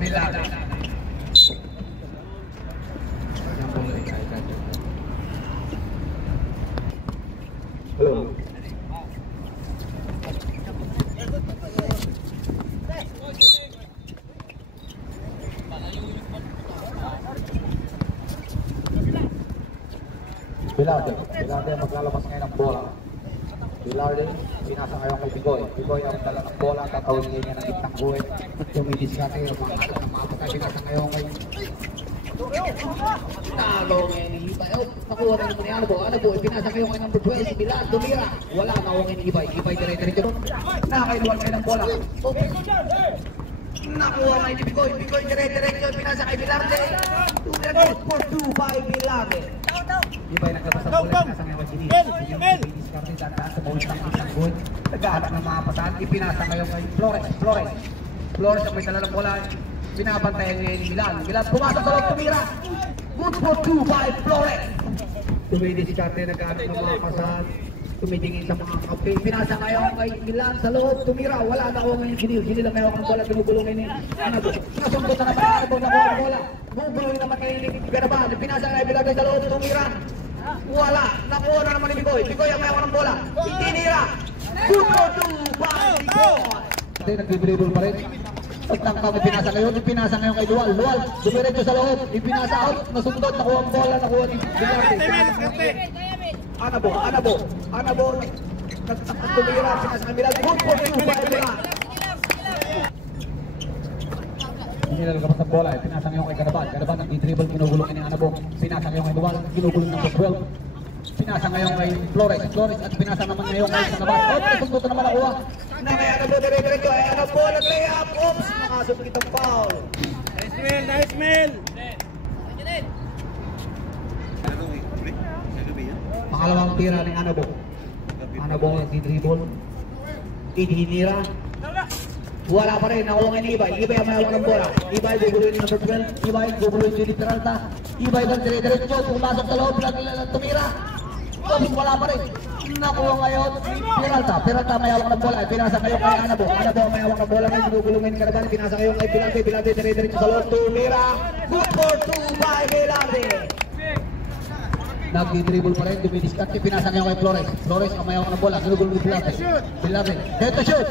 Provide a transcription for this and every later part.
Milagro. Hello. Bilarde maglalabas ngayon ng bola. Bilarde, pinasa ngayon kay Bigoy. Bigoy ang dala ng bola, tatawin niya ng gitnang guhit. Tumidiskarte yung mga aso ng mapatay. Pinasa ngayon kay talo ngayon ni Ibay. Nakuha na naman ni Anabo. Anabo, pinasa ngayon kay number 12, si Bilar, tumira. Wala, nakuha ngayon ni Ibay. Ibay dire-diretso doon. Nakailuwan ngayon ng bola. Nakuha ngayon ni Bigoy. Bigoy dire-diretso, pinasa kay Bilarde. Good for 2 by Bilarde. Ibay naglabas ang bola, pinasa ngayon kay Ginis. Tumidiskarte daan sa bola ng gitnang guhit. Naghahanap ng mga pasahan. Ipinasa ngayon kay Flores. Flores ang may dala ng bola. Binabantayan ngayon ni Milan. Milan pumasok sa loob, tumira. Good for 2 by Flores. Tumidiskarte, naghahanap ng mga pasahan. Tumitingin sa mga kape. Pinasa ngayon kay Milan sa loob, tumira. Wala na ako ngayon Ginil. Ginil ang ngayon ang bola, pinugulong ngayon ni Anabo. Sinasundot na naman Anabo, nakuha ang bola. Bubulong naman ngayon ni Garaban. Pinasa ngayon Milan sa loob, tumira. Wala, nakuha na naman ni Bigoy. Bigoy ang ngayon ng bola. Itinira. Good for 2 by Bigoy. Nag-dribble pa rin. Pagtangka, ipinasa ngayon kay Lual. Lual, dumiretso sa loob. Ipinasa out, nasundot, nakuha ang bola, nakuha ni Bilarde. Anabo, tumira, pinasa ng Milan. Good for 2 by Milan. Nilalagabas ang bola, pinasa ngayon kay Garaban. Garaban nag-dribble, kinugulong ni Anabo. Pinasa ngayon kay Lual, kinugulong ng 12. Pinasa ngayon kay Flores at pinasa naman ngayon kay Sanabas. Nasundot na naman nakuha. Na kay Anabo, dire-diretso. Anabo, nag-layup. Oops, nakasundot ang foul. Nice man! Pangalawang tira ni Anabo. Anabo nag-dribble. Itinira. Wala pa rin, nakuha ngayon ni Ibay. Ibay ang mayawak ng bola. Ibay, guguluhin ni number 12. Ibay, guguluhin si Peralta. Ibay lang dire-diretso, pumasok sa loob, tumira. Oops, wala pa rin. Nakuha ngayon si Peralta. Peralta mayawak ng bola. Pinasa ngayon kay Anabo. Anabo mayawak ng bola ngayon, guguluhin ni Caravan. Pinasa ngayon kay Bilarde. Bilarde dire-diretso sa loob, tumira. Good for 2 by Bilarde. Nag-dribble pa rin, dumidiskarte. Pinasa ngayon kay Flores. Flores ang mayawak ng bola, guguluhin ni Bilarde. Bilarde, head to shoot.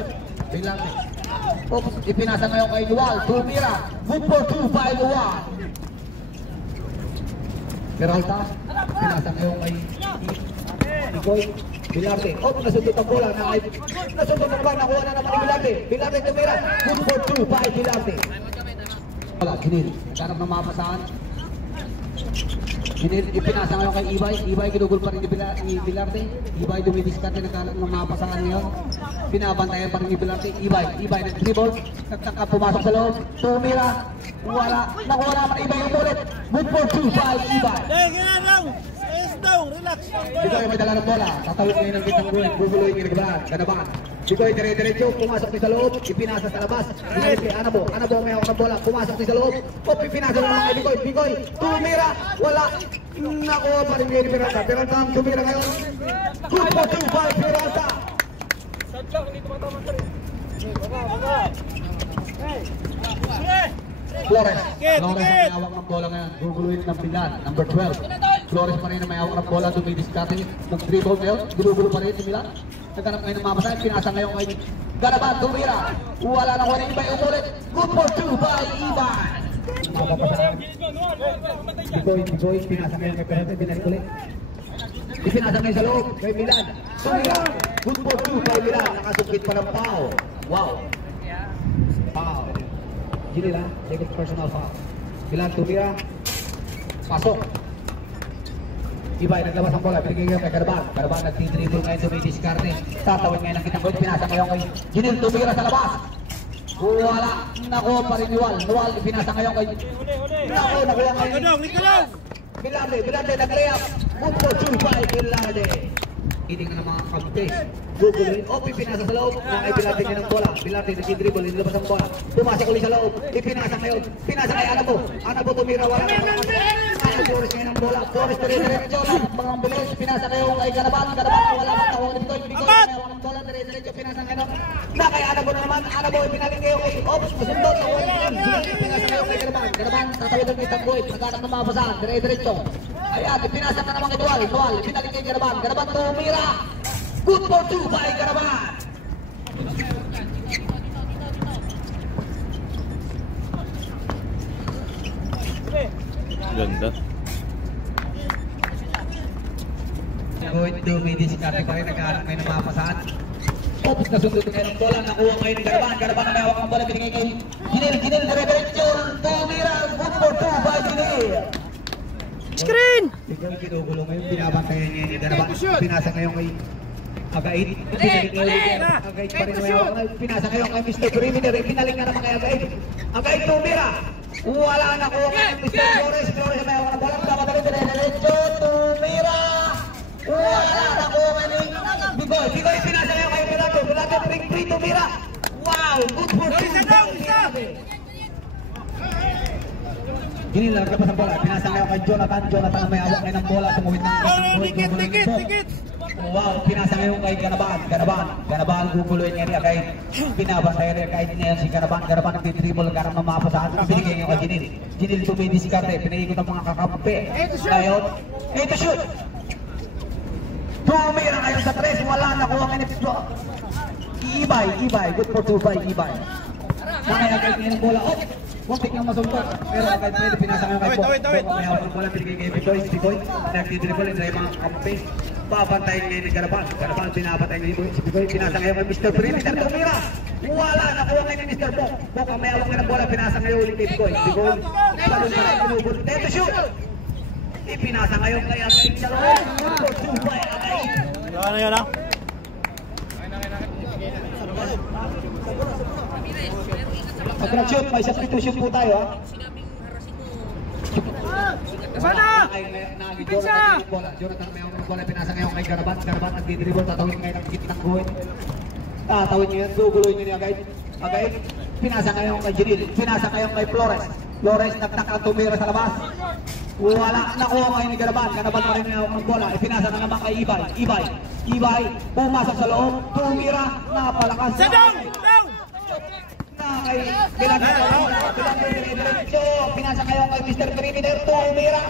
Bilarde. Oops, ipinasa ngayon kay Lual, tumira. Good for 2 by Lual. Peralta, pinasa ngayon kay Bigoy. Bilarde, nasundot ang bola. Nasundot ang bola, nakuha na naman ni Bilarde. Bilarde tumira. Good for 2 by Bilarde. Wala, Ginil. Naghanap ng mga pasahan. Ginil, ipinasa ngayon kay Ibay. Ibay, ginugol pa rin ni Bilarde. Ibay, dumidiskarte, naghanap ng mga pasahan ngayon. Binabantayan pa rin ni Bilarde. Ibay nag-dribble. Nagtangka, pumasok sa loob. Tumira. Wala. Nakuha naman Ibay yung ulit. Good for 2 by Ibay. Relax. Bigoy may dala ng bola. Tatawid ngayon ng gitnang guhit. Bubuloy ng Ganaban. Bigoy dire-diretso. Pumasok din sa loob. Ipinasa sa labas. Binalik kay Anabo. Anabo may hawak ng bola. Pumasok din sa loob. Ipinasa naman kay Bigoy. Bigoy. Tumira. Wala. Nakuha pa rin ngayon ni Peralta. Peralta ang tumira ngayon. Good for 2 by Peralta. Sadlang, hindi tumataman ka rin. Flores ang may hawak ng bola ngayon. Guguluhin ng Milan. Number 12. Flores pa rin ang may hawak ng bola. Dumidiskarte. Nag-dribble ngayon. Ginugulo pa rin si Milan. Naghanap ngayon ng mamasahin. Pinasa ngayon kay Garaban. Tumira. Wala na ko na Ibay. Umulit. Good for 2 by Ibay. Bigoy. Pinasa ngayon kay Peralta. Binalik ulit. Ipinasa ngayon sa loob kay Milan. Tumira. Good for 2 by Milan. Nakasukit pa ng foul. Wow. Foul. Ginila, second personal foul. Milan tumira. Pasok. Ibay naglabas ang bola. Binigay ngayon kay Garaban. Garaban nag-dribble ngayon, dumidiskarte. Tatawid ngayon ang kitang goal. Pinasa ngayon kay Ginil. Tumira sa labas. Wala. Nakuha pa rin ni Wal. Wal, pinasa ngayon kay nakuha ngayon. Bilarde nag-layup. Good for 2 by Bilarde. Itingan ng mga kaptes. Guguluhin. Ipinasa sa loob. Kay Bilarde ngayon ang bola. Bilarde nag-dribble. Nilabas ang bola. Pumasok ulit sa loob. Ipinasa ngayon. Pinasa kay Anabo. Anabo tumira. Wala na. Flores ngayon ang bola. Flores dire-diretso. Mga bilis. Pinasa ngayon kay Garaban. Wala pa tawag ni Bigoy. Bigoy ngayon ang bola. Dire-diretso. Pinasa ngayon. Na kay Anabo na naman. Anabo ipinaling ngayon kay Ops. Masundot. Pinasa ngayon kay Garaban. Garaban, tatawid ng isang buwit. Naghanap ng mapasahan. Dire-diretso. Ayan, ipinasa na naman kay Dual. Dual, pinalik kay Garaban. Garaban tumira. Good for 2 by Garaban. Ganda. Going to be diskarte pa rin. Naghanap ngayon ng mapasahan. Oops, nasundot ngayon ng bola. Nakuha ngayon ni Garaban. Garaban na may hawak ng bola. Binigay kay Ginil. Ginil, dire-diretso. Tumira. Good for 2 by Ginil. Screen! Ikaw kinukulong ngayon, binabantayan niya ni Garaban. Pinasa ngayon kay Agait. Agait pa rin ngayon. Pinasa ngayon kay Mr. Perimeter. Pinaling na naman kay Agait. Agait tumira. Wala na kuha kay Mr. Flores. Flores may hawak ng bola. Dapat rin dire-diretso. Tumira. Wala na kuha kay Bigoy. Bigoy pinasa ngayon kay Pilato. Pilato ring 3 tumira. Wow! Good for 2. Ginilang ka pa sa bola, pinasa ngayon kay Jonathan. Jonathan may hawak ngayon ng bola, tumuwid ng Dikit! Wow, pinasa ngayon kay Garaban. Garaban, guguloy niya niya kay pinabantay niya kahit niya si Garaban. Garaban nagtitribol, karang mamapasahan. Binigay ngayon kay Ginil. Ginil tumidiskarte, pinaikot ang mga kakampi. Ngayon, ito shoot! Tumira ngayon sa 3, wala na kuha ngayon ito. Ibay, good for 2 by Ibay. Nakayagay ngayon ng bola. Muntik nang masundot, pero agad pwede pinasa ngayon kay Bok. Bok may hawak ng bola, binigay kay Bigoy. Nagtidribble, yung mga kampi. Babantayin ngayon ni Garaban. Garaban pinapatay ngayon si Bigoy. Pinasa ngayon kay Mr. Perimeter. Tumira! Wala! Nakuha ngayon ni Mr. Bok. Bok ang may hawak ng bola, pinasa ngayon ulit kay Bigoy. Bigoy, salon pala, pinubot. Teto shoot! Ipinasa ngayon kay Agay. Salon! For 2 by Agay. Ano yun ah? Pag nag-shoot, may substitution po tayo ha. Sana! Jonathan may hawak ng bola, pinasa ngayon kay Garaban. Garaban nagdidribble, tatawid ngayon ang gitnang guhit. Tatawid ngayon, guguloy niya ni Agay. Agay, pinasa ngayon kay Ginil. Pinasa ngayon kay Flores. Flores nagtakang tumira sa labas. Wala, nakuha ngayon ni Garaban. Garaban pa rin may hawak ng bola. Ipinasa na naman kay Ibay. Ibay, pumasok sa loob. Tumira, napalakas. Sit down! Kay Diretso, pinasa ngayon kay Mr. Perimeter, tumira.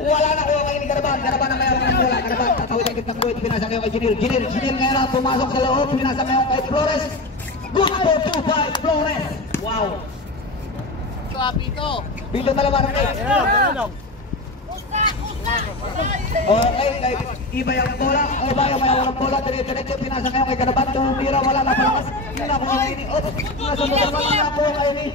Wala na kuha kayo ni Garaban. Garaban na mayroon ng bola. Garaban, tatawid ang kitang guhit, pinasa ngayon kay Ginil. Ginil ngayon na pumasok sa loob, pinasa ngayon kay Flores. Good for 2 by Flores. Wow. Pito na laban kayo. Okay, kay Ibay ang bola. Ibay ang mayroon ng bola. Diretso, pinasa ngayon kay Garaban, tumira. Wala na palakas. Nakuha kayo ni Ops. Nasunod naman nakuha kayo ni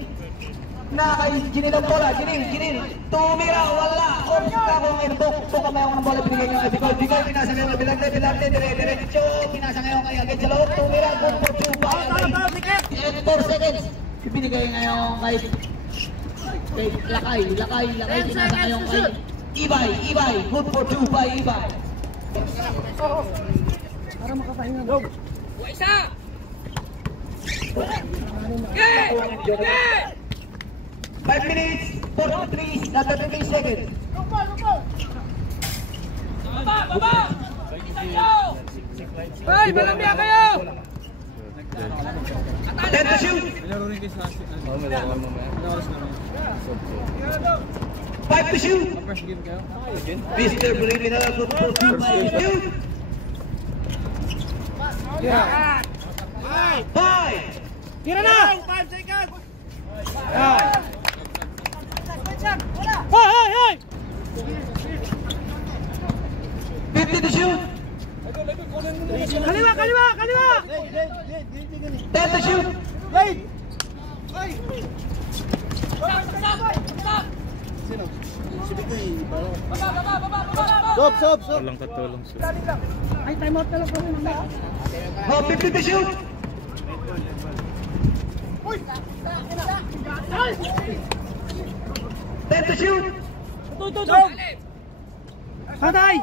kay Ginil ang bola. Ginil. Tumira, wala. Ops, nakuha kayo ni Bok. Bok ang mayroon ng bola. Binigay ngayon kay Bigoy. Bigoy, pinasa ngayon kay Bilarte. Diretso, pinasa ngayon kay Agay sa loob. Tumira, good for 2 by Agay. 4 seconds. Binigay ngayon kay Lakay. Pinasa ngayon kay Ibay. Good for 2 by Ibay. Para makapahinga. Isa! 5 minutes, 43, na 33 seconds. Baba! Hoy, malamya kayo! 10 to shoot. 5 to shoot. Mr. Perimeter, good for 2 by shoot. 5. Tira na! 5 seconds! Hoy! 50 to shoot. Kaliwa! 10 to shoot. Stop! Walang katulong siya. Ay, time out na lang kami mamaya. Oh, 50 to shoot. 10 to shoot. Tutok! Patay!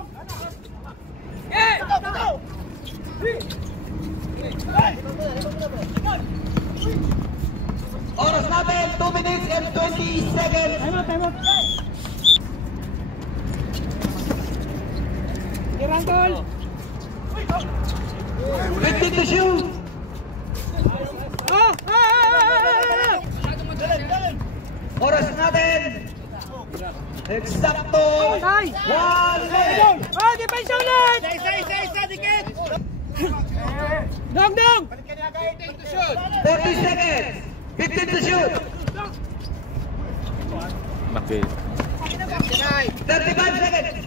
Oras natin, 2 minutes and 20 seconds. Time out! Tirang goal! 50 to shoot. Oras natin. Eksakto. 1 minute. Oh, defense ulit! Isa, dikit! Dong! 40 seconds. 15 to shoot. Makil. 35 seconds.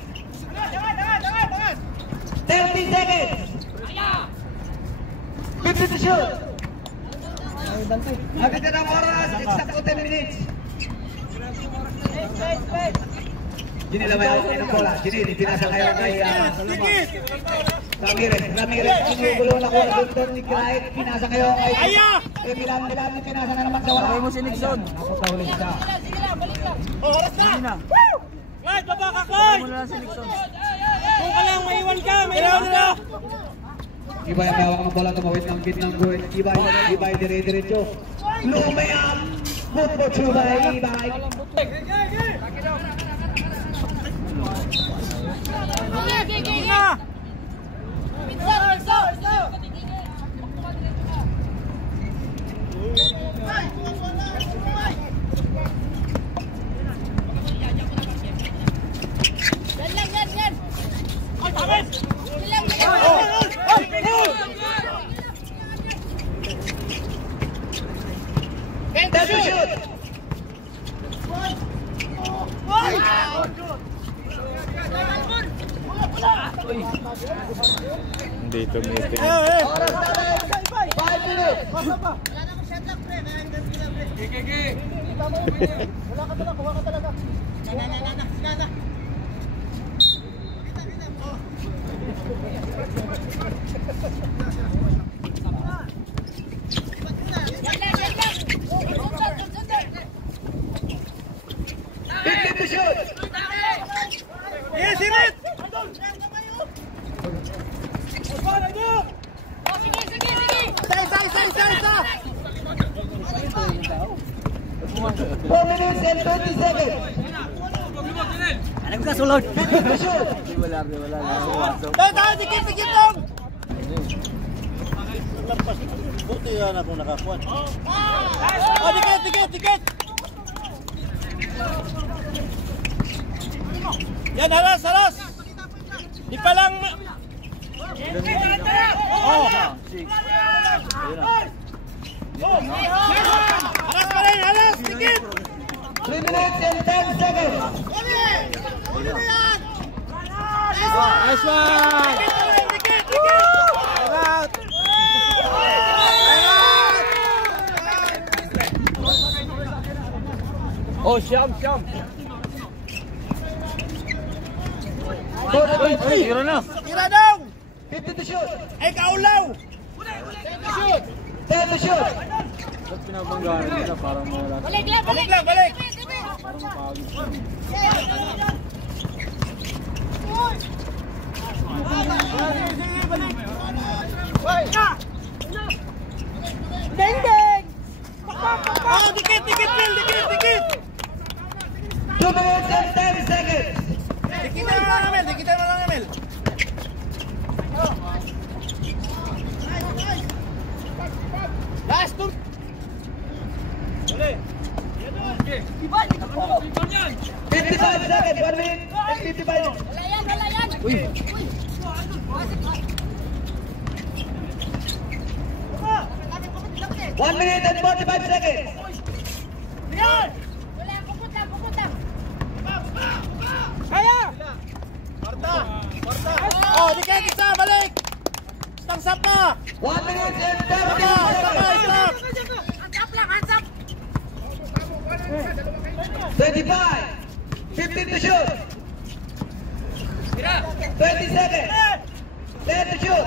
30 seconds. 50 to shoot. Habis na ng oras, eksakto 10 minutes. Gini lang may hawak kayo ng bola. Gini, pinasa kayo kay Ramirez. Sinugulo na ko doon ni Graet. Pinasa kayo kay Milan. Pinasa na naman sa wala. Ay mo si Nixon. Napatahuli siya. Oras na! Right, baba ka, Koy! Kung ka lang, maiwan ka! Maiwan na! Ibay ang hawak ng bola. Tumawid ng gitnang guhit. Ibay dire-diretso. Lumayam! Good for two by Ibay. That's a shoot! Hindi ito meeting. Oras natin! 5 minutes! To shoot! Yes, Irit! Isa! 4 minutes and 20 seconds! Ano ka sulod? To shoot! Wala. Tayo, dikit lang! Buti yan ako nakakuha. Oh, dikit! Yan, haras! Di pa lang... Oh! Haras pa rin! Dikit! 3 minutes and 10 seconds! Nice one! Dikit! Oh, siyam. Tira na. Tira daw! 50 to shoot! Ay, kaulaw! 10 to shoot! Ba't pinabanggaan nila parang wala? Balik lang! Deng! Oh, dikit! 2 minutes and 10 seconds! Dikitan mo lang, Emil! Last two! 55 seconds! 1 minute and 55! Wala yan! Uy! 1 minute and 45 seconds! Kaya! Oh, dikit! Isa! Balik! Stang pa! 1 minute and 30 Stop! seconds! 25! 15 to shoot! 20 seconds! 10 to shoot! 1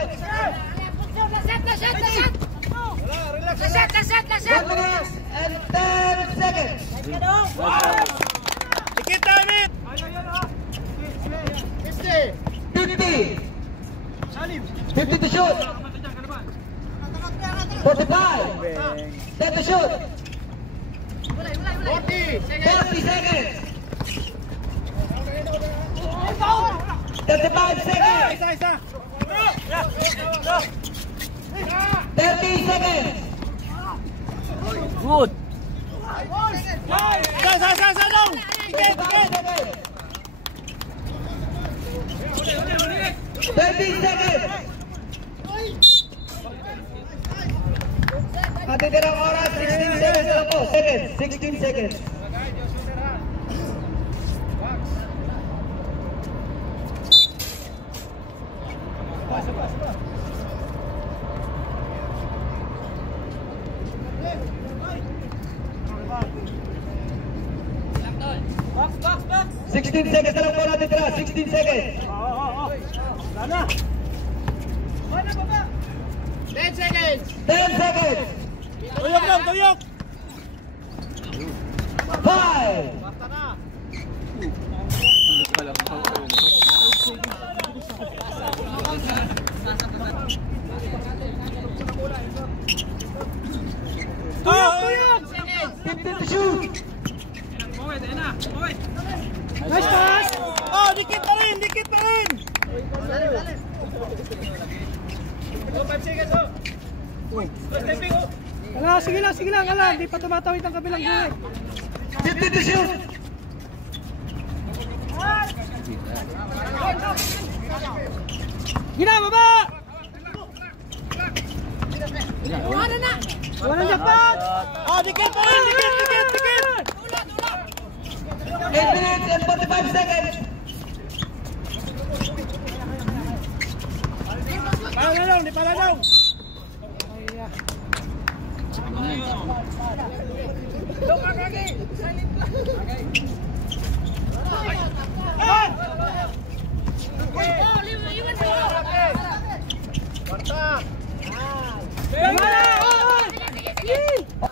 minute and 10 seconds! Dikit, Amit! 50! 50 to shoot! 45! 10 to shoot! 40 seconds! 35 seconds! Isa! 30 seconds! Good. Isa! Dong! Tikit! 13 seconds. Matitirang oras, 16 seconds lang po. 16 seconds. Box! 16 seconds na lang po natitira. 16 seconds. Sana! 10 seconds! 10 seconds. Tuyok lang, tuyok! 5. Tuyok! 15 to shoot. Nice pass! Oh, dikit pa rin! Sige lang, Alan. Di pa tumatawid ang kabilang gulay. 15 to shoot. Gina, baba! Wala na jackpot! Oh, dikit pa rin! Dikit! 8 minutes and 45 seconds. Di pala daw!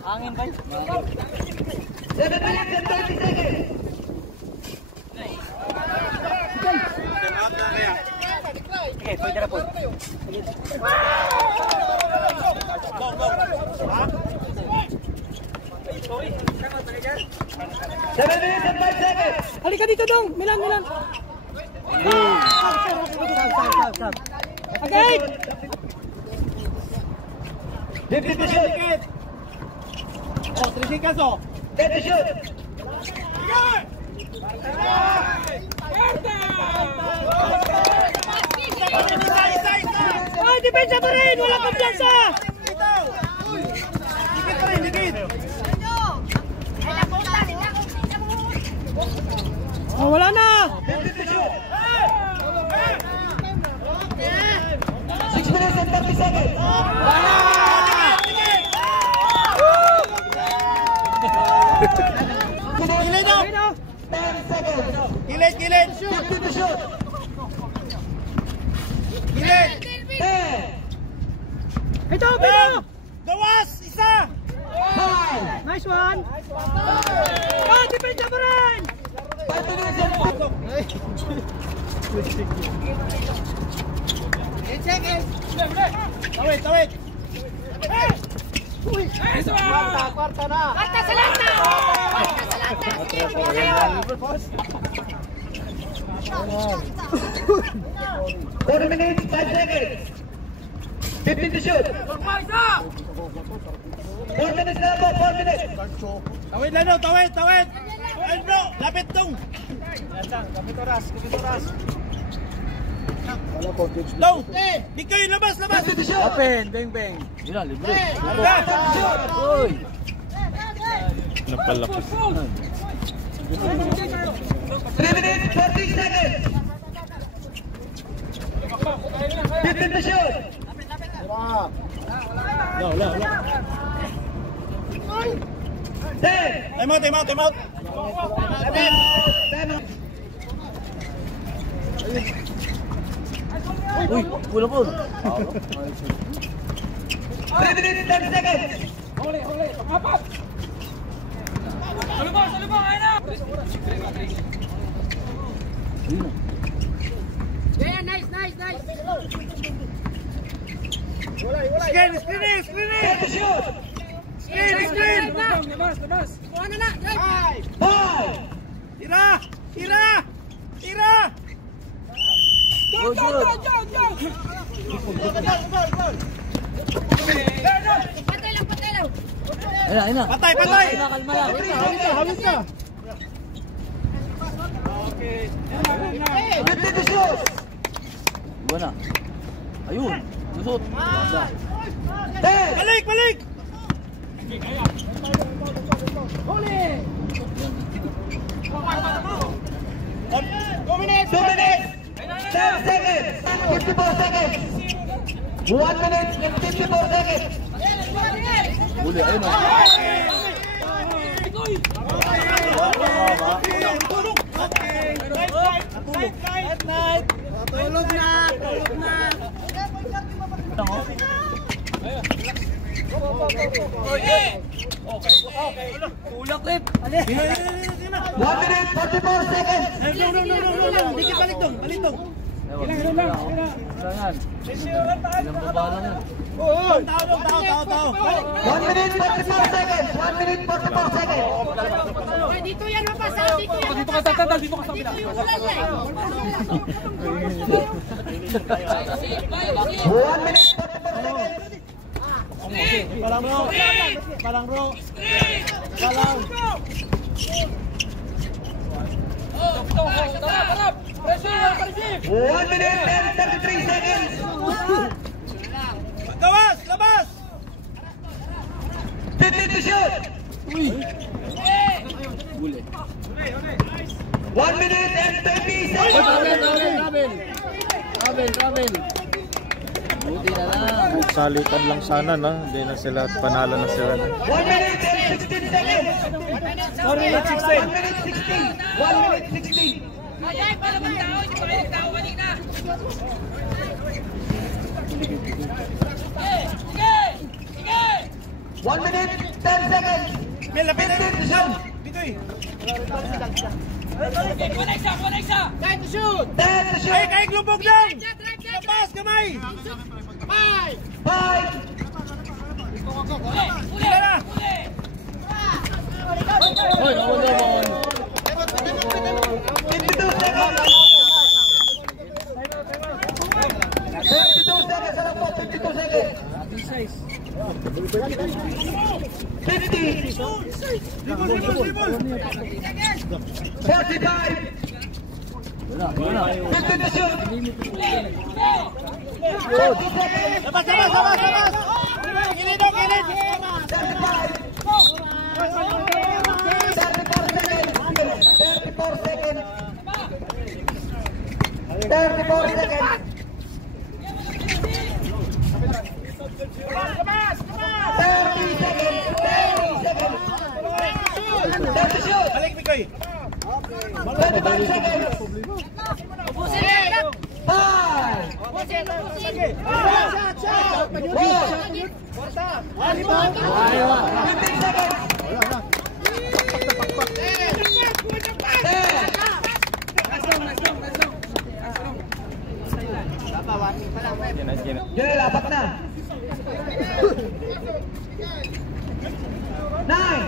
Angin ba? 7 minutes and 30 seconds. Okay, pwede na po. 7 minutes and 5 seconds. Halika dito dong! Milan! Okay! 15 to shoot. Oh, 3 seconds oh! 10 to shoot. Oh, depensa pa rin! Walang kumpiyansa! Dikit pa rin, dikit! Oh, wala na! 15 to shoot. 6 minutes and 30 seconds. Gilid daw! 10 seconds. Gilid! 15 to shoot. Gilid! 10. Ito! Gawas! Isa! 5. Nice one! Oh, depensa pa rin! 5 minutes and 10 seconds! Tawid! Kwarta na! Kwarta sa lata! 4 minutes, 5 seconds. 15 to shoot. 4 minutes na po, 4 minutes. Tawid lang daw, tawid! Ay bro, lapit dong! Kapit oras! Dong! Di kayo, labas! 15 to shoot. Beng. Yun libre. Shoot. Napalaki. 3 minutes, 40 seconds. 15 to shoot. Low. 10. Time out! 10. Uy, pula po. 3 minutes, 10 seconds. Screen! 10 to shoot. Screen! 5. Tira! Go, shoot. Ayun na. Patay! Kalma lang. Hawis na! 50 to shoot. Iwan na. Ayun. Lusot. Ganda. 10. Balik, balik! Two minutes! 2 minutes. 10 seconds. 54 seconds. 1 minute and 54 seconds. Huli. Ayun o. Tulog na! Tulog na! Tulak Rip. 1 minute 44 seconds. Dikit balik dong, balik dong. Ilan yan? Ilang baba lang yan. Tao. 1 minute 44 seconds. 1 minute 44 seconds. Dito yan mapasa, dito yan. Dito ka tatal, dito ka sa Dito yung ulan na eh. 1 minute 44 seconds. Palang bro. Palang bro. Palang. One minute and 33 seconds. Gawas, labas. 50 to shoot. Huli. 1 minute and 30 seconds. Travel. Buti na lang. Salitan lang sana na, hindi na sila, panalo na sila. 1 minute and 16 seconds. 1 minute 16. 1 minute 16. 1 minute 16. Ay, para bang tao, hindi pa kayo tao kanina. 1 minute 10 seconds. May lapit na 15 to shoot. Bitoy. Wala isa. Time to shoot. 10 to shoot. Kay glubog lang. Labas, kamay. 5. 5. Sila na. Hoy, nawala. 52 seconds. 52 seconds. Ano po? 52 seconds. 50. 45. Wala. 50 to shoot. 40 seconds. Labas. Gilid. 35. 34 seconds. 34 seconds. 30 seconds. 30 seconds. Time to shoot. Balik, Bitoy. 25 seconds. 5. 15 seconds. 10. Yun, apat na. 9.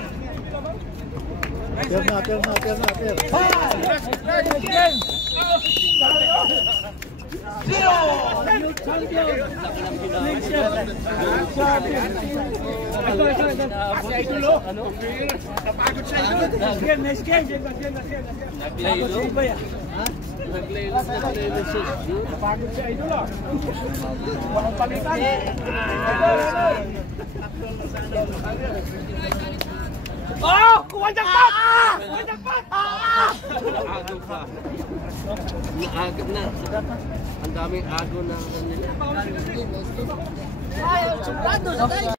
Atir na. 5. 0. Nice game. Napagod si Idol ah. Walang palitan. Oh! Kuha jackpot! Kuha jackpot! Agad na. Ang daming ago na nila.